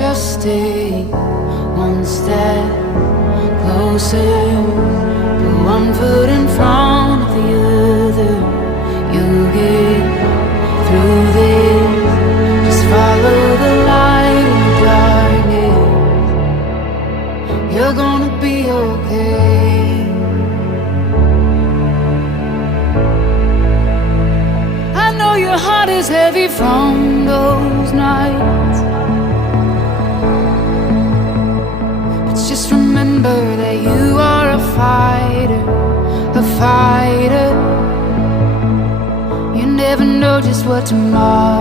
Just stay one step closer, put one foot in front of the other. You'll get through this. Just follow the light in the darkness. You're gonna be okay. I know your heart is heavy from those nights. Just remember that you are a fighter, a fighter. You never know just what tomorrow